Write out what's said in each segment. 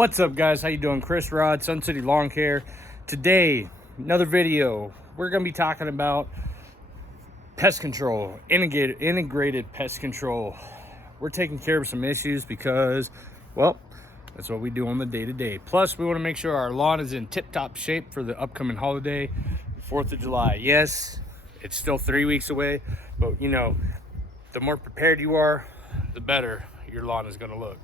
What's up, guys? How you doing? Chris Rod, Sun City Lawn Care. Today, another video. We're going to be talking about pest control, integrated pest control. We're taking care of some issues because, well, that's what we do on the day-to-day. Plus, we want to make sure our lawn is in tip-top shape for the upcoming holiday, 4th of July. Yes, it's still 3 weeks away, but you know, the more prepared you are, the better your lawn is going to look.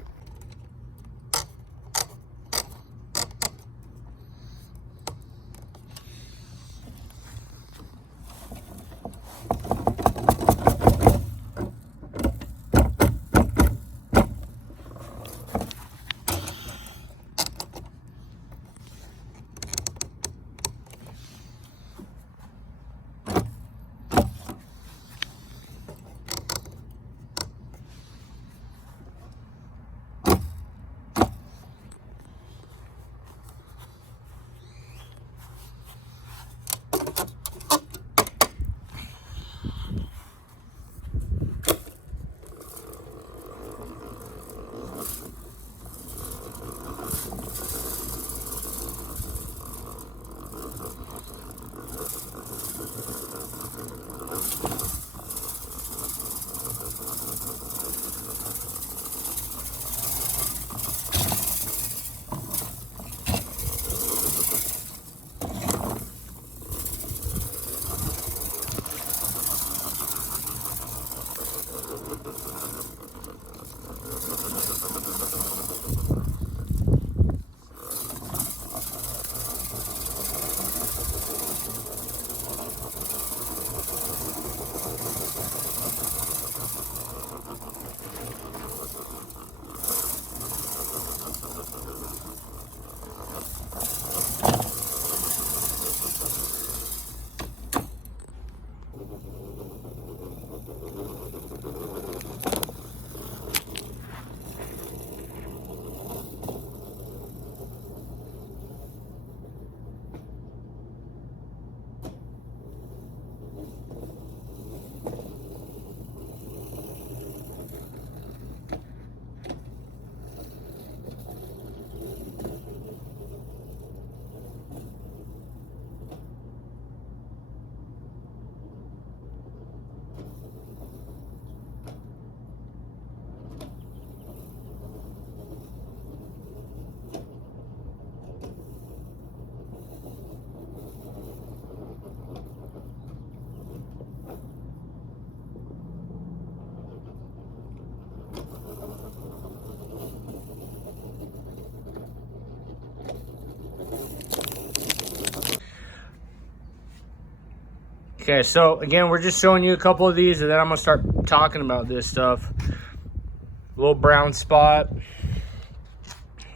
Okay, so again, we're just showing you a couple of these and then I'm gonna start talking about this stuff. Little brown spot.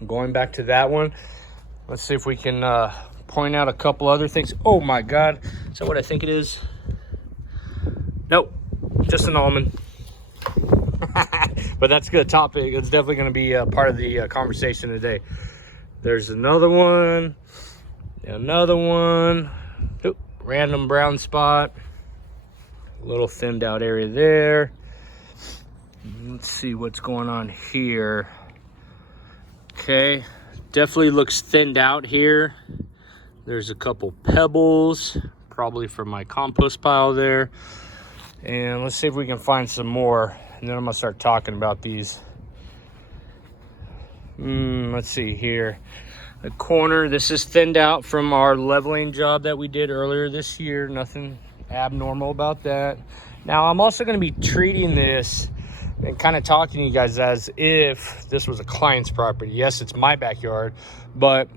Going back to that one. Let's see if we can point out a couple other things. Oh my God, is that what I think it is? Nope, just an almond. But that's a good topic. It's definitely gonna be a part of the conversation today. There's another one, Oop. Random brown spot, a little thinned out area there. Let's see what's going on here. Okay, definitely looks thinned out here. There's a couple pebbles, probably from my compost pile there. And let's see if we can find some more, and then I'm gonna start talking about these. Let's see here. The corner, this is thinned out from our leveling job that we did earlier this year. Nothing abnormal about that. Now, I'm also going to be treating this and kind of talking to you guys as if this was a client's property. Yes, it's my backyard, but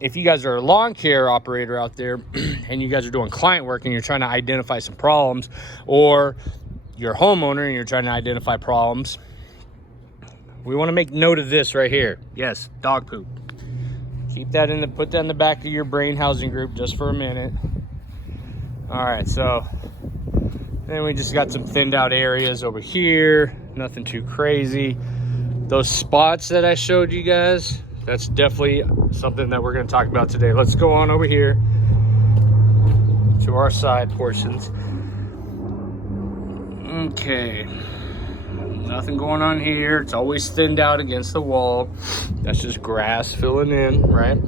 if you guys are a lawn care operator out there and you guys are doing client work and you're trying to identify some problems, or you're a homeowner and you're trying to identify problems, we want to make note of this right here. Yes, dog poop. Keep that put that in the back of your brain housing group just for a minute. All right, so then we just got some thinned out areas over here. Nothing too crazy. Those spots that I showed you guys, that's definitely something that we're going to talk about today. Let's go on over here to our side portions. Okay. Nothing going on here. It's always thinned out against the wall. That's just grass filling in, right?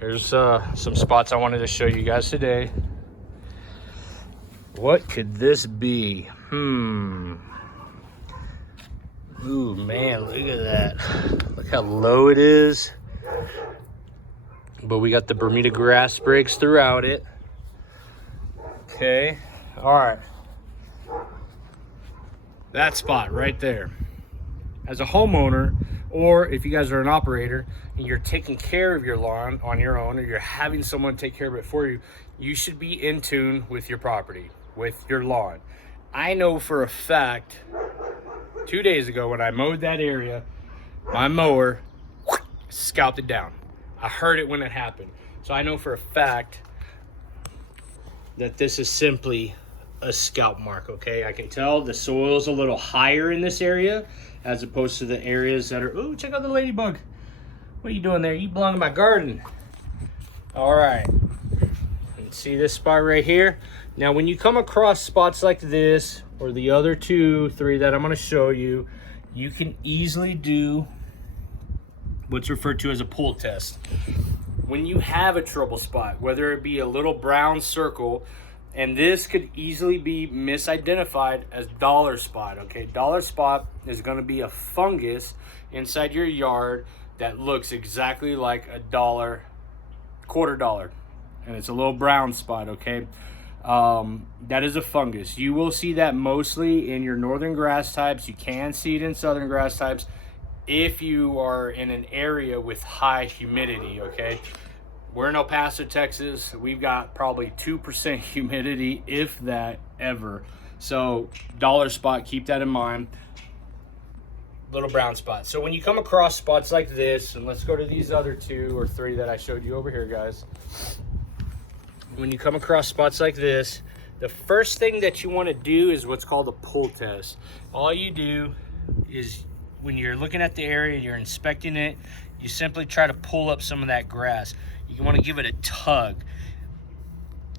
Here's some spots I wanted to show you guys today. What could this be? Ooh, man, look at that. Look how low it is. But we got the Bermuda grass breaks throughout it. Okay, all right. That spot right there. As a homeowner, or if you guys are an operator and you're taking care of your lawn on your own, or you're having someone take care of it for you, you should be in tune with your property, with your lawn. I know for a fact, 2 days ago when I mowed that area, my mower scalped it down. I heard it when it happened. So I know for a fact that this is simply a scalp mark, okay? I can tell the soil's a little higher in this area as opposed to the areas that are, ooh, check out the ladybug. What are you doing there? You belong in my garden. All right. See this spot right here? Now, when you come across spots like this, or the other 2, 3 that I'm gonna show you, you can easily do what's referred to as a pull test. When you have a trouble spot, whether it be a little brown circle, and this could easily be misidentified as dollar spot, okay? Dollar spot is gonna be a fungus inside your yard that looks exactly like a dollar, quarter dollar, and it's a little brown spot, okay? That is a fungus. You will see that mostly in your northern grass types. You can see it in southern grass types if you are in an area with high humidity, okay? We're in El Paso, Texas. We've got probably 2% humidity, if that ever. So dollar spot, keep that in mind. Little brown spot. So when you come across spots like this, and let's go to these other 2 or 3 that I showed you over here, guys. When you come across spots like this, the first thing that you want to do is what's called a pull test. All you do is, when you're looking at the area, you're inspecting it, you simply try to pull up some of that grass. You want to give it a tug.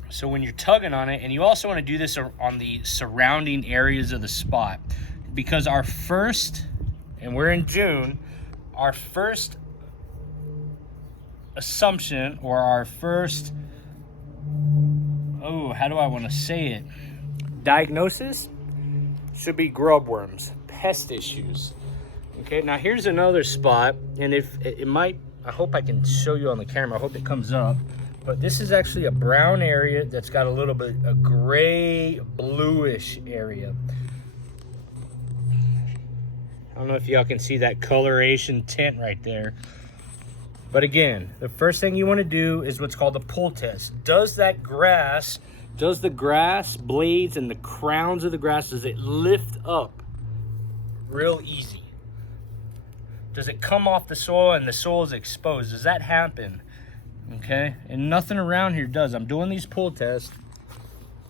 So when you're tugging on it, and you also want to do this on the surrounding areas of the spot, because our first, and we're in June, our first assumption, or our first, oh, how do I want to say it? Diagnosis should be grub worms, pest issues. Okay, now here's another spot, and if it might, I hope I can show you on the camera, I hope it comes up, but this is actually a brown area that's got a little bit, a gray, bluish area. I don't know if y'all can see that coloration tint right there. But again, the first thing you want to do is what's called a pull test. Does the grass blades and the crowns of the grass, does it lift up real easy? Does it come off the soil and the soil is exposed? Does that happen? Okay, and nothing around here does. I'm doing these pull tests.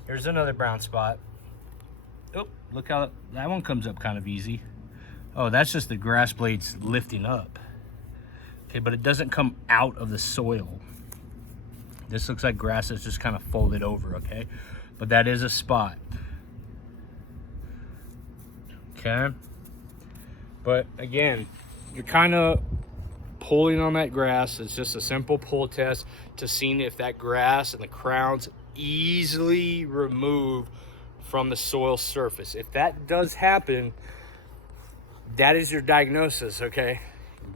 Here's another brown spot. Oh, look how that one comes up kind of easy. Oh, that's just the grass blades lifting up. Okay, but it doesn't come out of the soil. This looks like grass that's just kind of folded over, okay? But that is a spot. Okay? But again, you're kind of pulling on that grass. It's just a simple pull test to see if that grass and the crowns easily remove from the soil surface. If that does happen, that is your diagnosis, okay?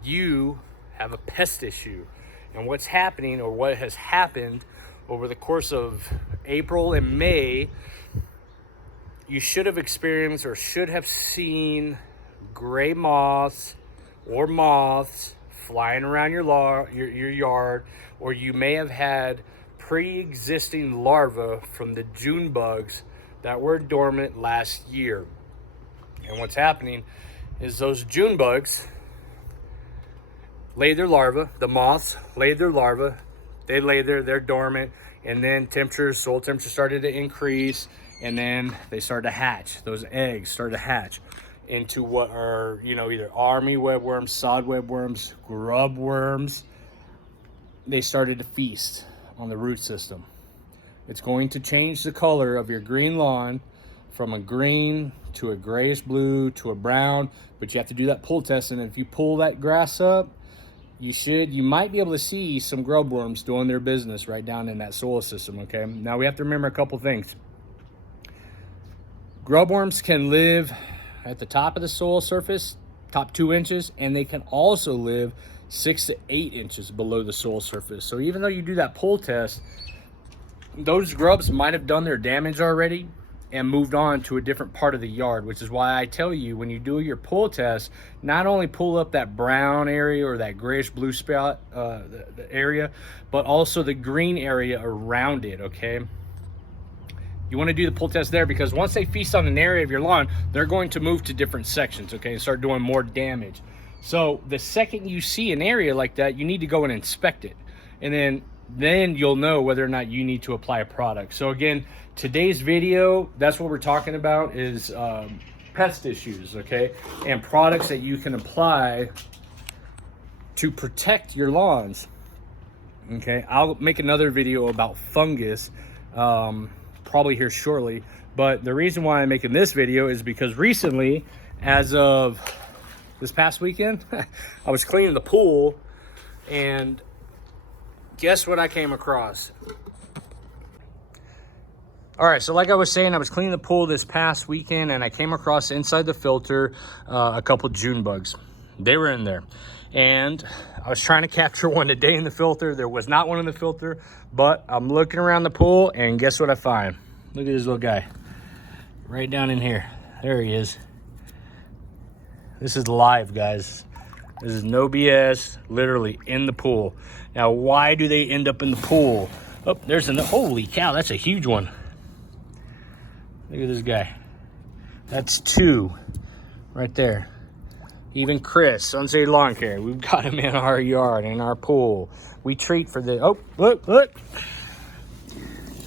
You have a pest issue. And what's happening, or what has happened over the course of April and May, you should have experienced or should have seen gray moths or moths flying around your yard, or you may have had pre-existing larvae from the June bugs that were dormant last year. And what's happening is those June bugs laid their larvae, the moths laid their larvae, they lay there, they're dormant, and then soil temperature started to increase, and then they started to hatch. Those eggs started to hatch into what are, either army webworms, sod webworms, grub worms. They started to feast on the root system. It's going to change the color of your green lawn from a green to a grayish blue to a brown, but you have to do that pull test. And if you pull that grass up, you might be able to see some grub worms doing their business right down in that soil system, okay? Now we have to remember a couple things. Grub worms can live at the top of the soil surface, top 2 inches, and they can also live 6 to 8 inches below the soil surface. So even though you do that pull test, those grubs might have done their damage already and moved on to a different part of the yard, which is why I tell you, when you do your pull test, not only pull up that brown area or that grayish blue spot the area, but also the green area around it, okay? You want to do the pull test there, because once they feast on an area of your lawn, they're going to move to different sections, okay, and start doing more damage. So the second you see an area like that, you need to go and inspect it, and then you'll know whether or not you need to apply a product. So again, today's video, that's what we're talking about, is pest issues, okay, and products that you can apply to protect your lawns, okay? I'll make another video about fungus probably here shortly, but the reason why I'm making this video is because recently, as of this past weekend, I was cleaning the pool, and guess what I came across? All right, so like I was saying, I was cleaning the pool this past weekend, and I came across inside the filter a couple June bugs. They were in there, and I was trying to capture one today in the filter. There was not one in the filter, but I'm looking around the pool, and guess what I find? Look at this little guy right down in here. There he is. This is live, guys. This is no BS, literally in the pool. Now, why do they end up in the pool? Oh, there's holy cow, that's a huge one. Look at this guy. That's 2 right there. Even Chris, Suncitylawncare Lawn Care, we've got him in our yard, in our pool. We treat for the, oh, look.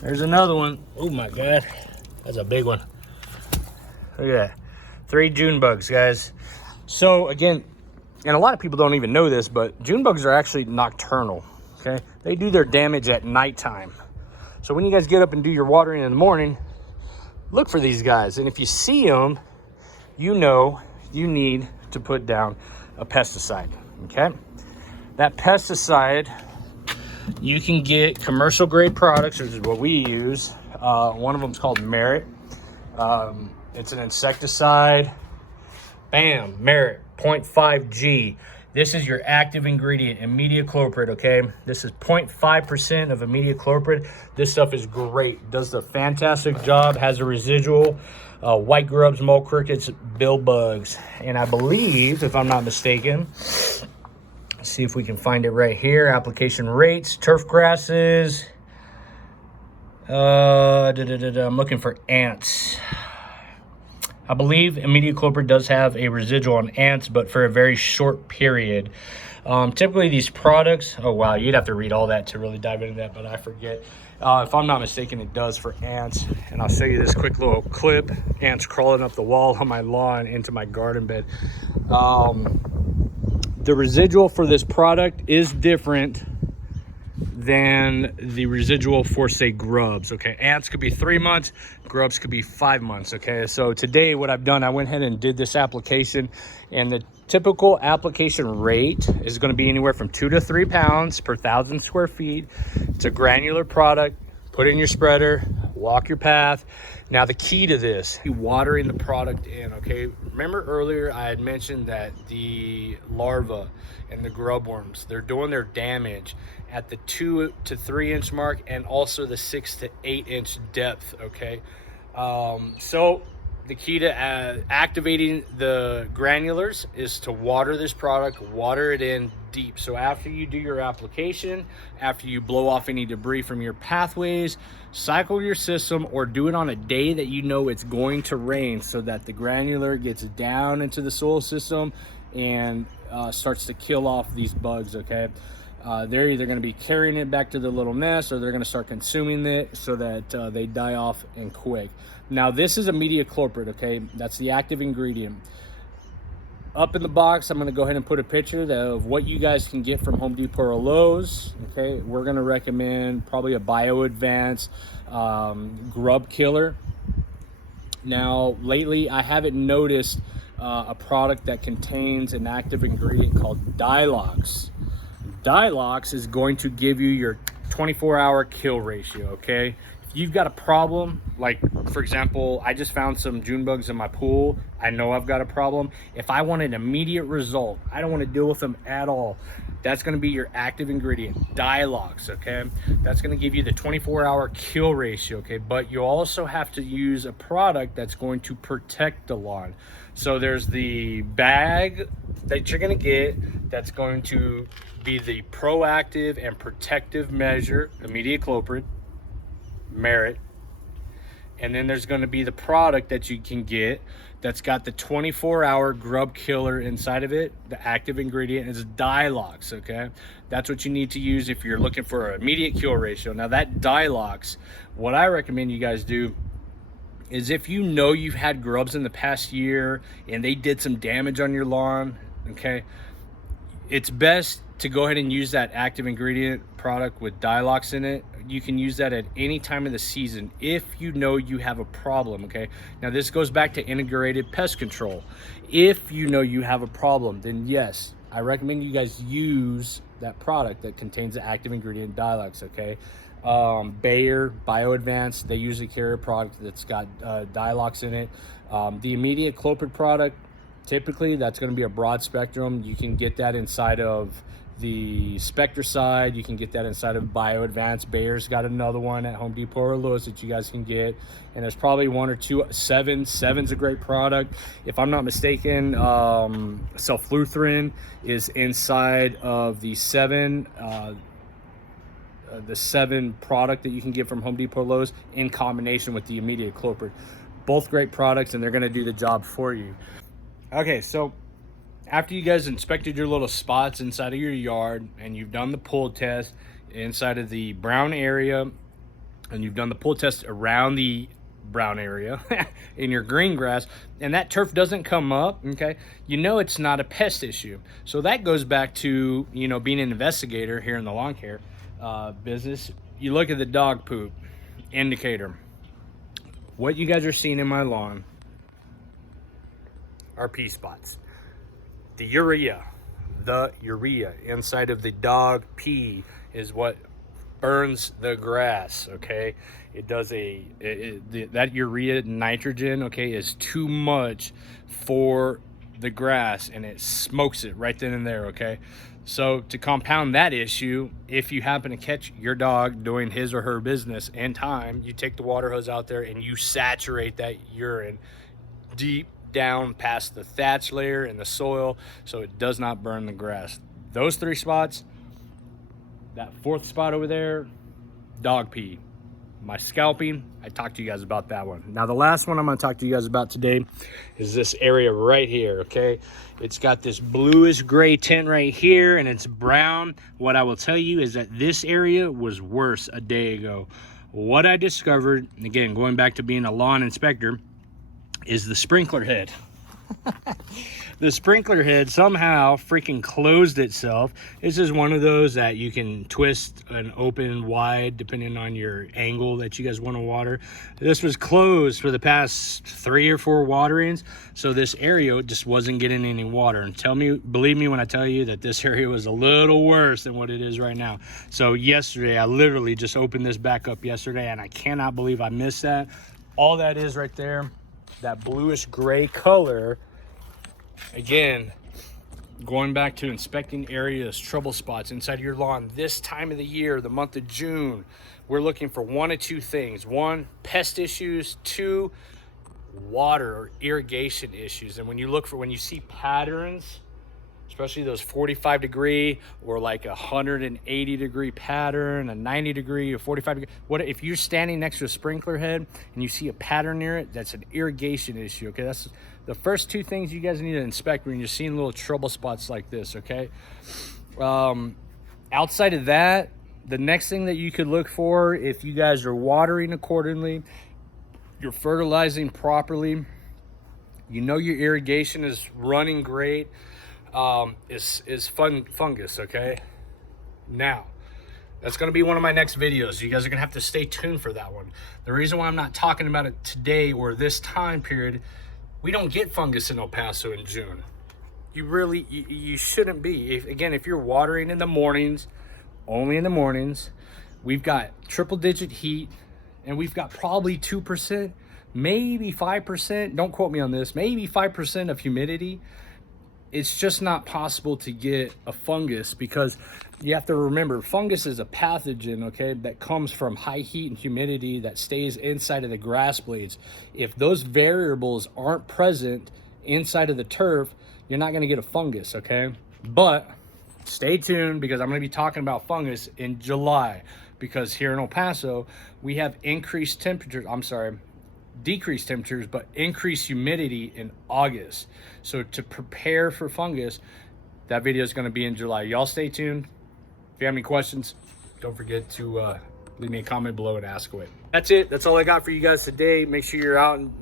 There's another one. Oh my God, that's a big one. Look at that. 3 June bugs, guys. So again, and a lot of people don't even know this, but June bugs are actually nocturnal, okay? They do their damage at nighttime. So when you guys get up and do your watering in the morning, look for these guys. And if you see them, you know you need to put down a pesticide, okay? That pesticide, you can get commercial grade products, which is what we use. One of them is called Merit. It's an insecticide. Bam, Merit, 0.5G. This is your active ingredient, imidacloprid, okay? This is 0.5% of imidacloprid. This stuff is great. Does a fantastic job, has a residual. White grubs, mole crickets, bill bugs. And I believe, if I'm not mistaken, let's see if we can find it right here. Application rates, turf grasses. I'm looking for ants. I believe imidacloprid does have a residual on ants, but for a very short period. Typically these products, oh wow, you'd have to read all that to really dive into that, but I forget. If I'm not mistaken, it does for ants. And I'll show you this quick little clip. Ants crawling up the wall on my lawn into my garden bed. The residual for this product is different than the residual for, say, grubs, okay? Ants could be 3 months, grubs could be 5 months, okay? So today what I've done, I went ahead and did this application, and the typical application rate is going to be anywhere from 2 to 3 pounds per 1,000 square feet. It's a granular product. Put it in your spreader, walk your path. Now the key to this, you watering the product in, okay? Remember earlier I had mentioned that the larvae and the grub worms, they're doing their damage at the 2 to 3 inch mark, and also the 6 to 8 inch depth, okay? So the key to activating the granulars is to water this product, water it in deep. So after you do your application, after you blow off any debris from your pathways, cycle your system, or do it on a day that you know it's going to rain, so that the granular gets down into the soil system and starts to kill off these bugs, okay? They're either going to be carrying it back to the little nest, or they're going to start consuming it so that they die off and quick. Now this is imidacloprid, okay? That's the active ingredient. Up in the box, I'm going to go ahead and put a picture of what you guys can get from Home Depot or Lowe's, okay? We're going to recommend probably a Bio Advance grub killer. Now, lately, I haven't noticed a product that contains an active ingredient called Dilox. Dilox is going to give you your 24-hour kill ratio, okay? If you've got a problem, like for example, I just found some June bugs in my pool. I know I've got a problem. If I want an immediate result, I don't want to deal with them at all. That's going to be your active ingredient, Dilox, okay? That's going to give you the 24-hour kill ratio, okay? But you also have to use a product that's going to protect the lawn. So there's the bag that you're going to get that's going to be the proactive and protective measure, immediate cloprid, merit. And then there's going to be the product that you can get that's got the 24-hour grub killer inside of it. The active ingredient is Dilox, okay? That's what you need to use if you're looking for an immediate kill ratio. Now that Dilox, what I recommend you guys do is if you know you've had grubs in the past year and they did some damage on your lawn, okay, it's best to go ahead and use that active ingredient product with Dilox in it. You can use that at any time of the season if you know you have a problem, okay? Now this goes back to integrated pest control. If you know you have a problem, then yes, I recommend you guys use that product that contains the active ingredient Dilox, okay? Bayer, BioAdvance, they usually carry a product that's got Dilox in it. The immediate cloprid product, typically that's going to be a broad spectrum. You can get that inside of the Pesticide. You can get that inside of BioAdvance. Bayer's got another one at Home Depot or Lowe's that you guys can get. And there's probably one or two. Seven's a great product. If I'm not mistaken, sulfluthrin is inside of the Seven product that you can get from Home Depot or Lowe's in combination with the immediate cloprid. Both great products, and they're going to do the job for you. Okay, so after you guys inspected your little spots inside of your yard and you've done the pull test inside of the brown area and you've done the pull test around the brown area in your green grass and that turf doesn't come up, okay, you know it's not a pest issue. So that goes back to, you know, being an investigator here in the lawn care business. You look at the dog poop indicator. What you guys are seeing in my lawn are pea spots. The urea inside of the dog pee is what burns the grass, okay? It does that urea nitrogen, okay, is too much for the grass and it smokes it right then and there, okay? So to compound that issue, if you happen to catch your dog doing his or her business in time, you take the water hose out there and you saturate that urine deep down past the thatch layer and the soil so it does not burn the grass. Those three spots, that fourth spot over there, dog pee. My scalping, I talked to you guys about that one. Now the last one I'm going to talk to you guys about today is this area right here, okay? It's got this bluish gray tint right here and it's brown. What I will tell you is that this area was worse a day ago. What I discovered, again, going back to being a lawn inspector, is the sprinkler head. The sprinkler head somehow freaking closed itself. This is one of those that you can twist and open wide depending on your angle that you guys want to water. This was closed for the past 3 or 4 waterings, so this area just wasn't getting any water. And believe me when I tell you that this area was a little worse than what it is right now. So yesterday, I literally just opened this back up yesterday, and I cannot believe I missed that. All that is right there, that bluish gray color. Again, going back to inspecting areas, trouble spots inside your lawn this time of the year, the month of June, we're looking for one of two things. 1, pest issues. 2, water or irrigation issues. And when you see patterns, especially those 45 degree or like a 180 degree pattern, a 90 degree or 45 degree, if you're standing next to a sprinkler head and you see a pattern near it, that's an irrigation issue, okay? That's the first 2 things you guys need to inspect when you're seeing little trouble spots like this, okay? Outside of that, the next thing that you could look for, if you guys are watering accordingly, you're fertilizing properly, you know your irrigation is running great, is fungus, okay? Now, That's going to be one of my next videos. You guys are going to have to stay tuned for that one. The reason why I'm not talking about it today or this time period, we don't get fungus in El Paso in June. You shouldn't be. If you're watering in the mornings, only in the mornings, we've got triple digit heat, and we've got probably 2%, maybe 5%, don't quote me on this, maybe 5% of humidity. It's just not possible to get a fungus, because you have to remember, fungus is a pathogen, okay, that comes from high heat and humidity that stays inside of the grass blades. If those variables aren't present inside of the turf, you're not going to get a fungus, okay? But stay tuned, because I'm going to be talking about fungus in July, because here in El Paso, we have decreased temperatures, but increased humidity in August. So to prepare for fungus, that video is going to be in July. Y'all stay tuned. If you have any questions, don't forget to leave me a comment below and ask away. That's it. That's all I got for you guys today. Make sure you're out and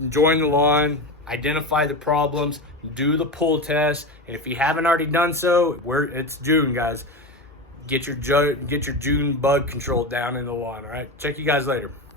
enjoying the lawn. Identify the problems. Do the pull test. And if you haven't already done so, it's June, guys. Get your June bug control down in the lawn. All right. Check you guys later.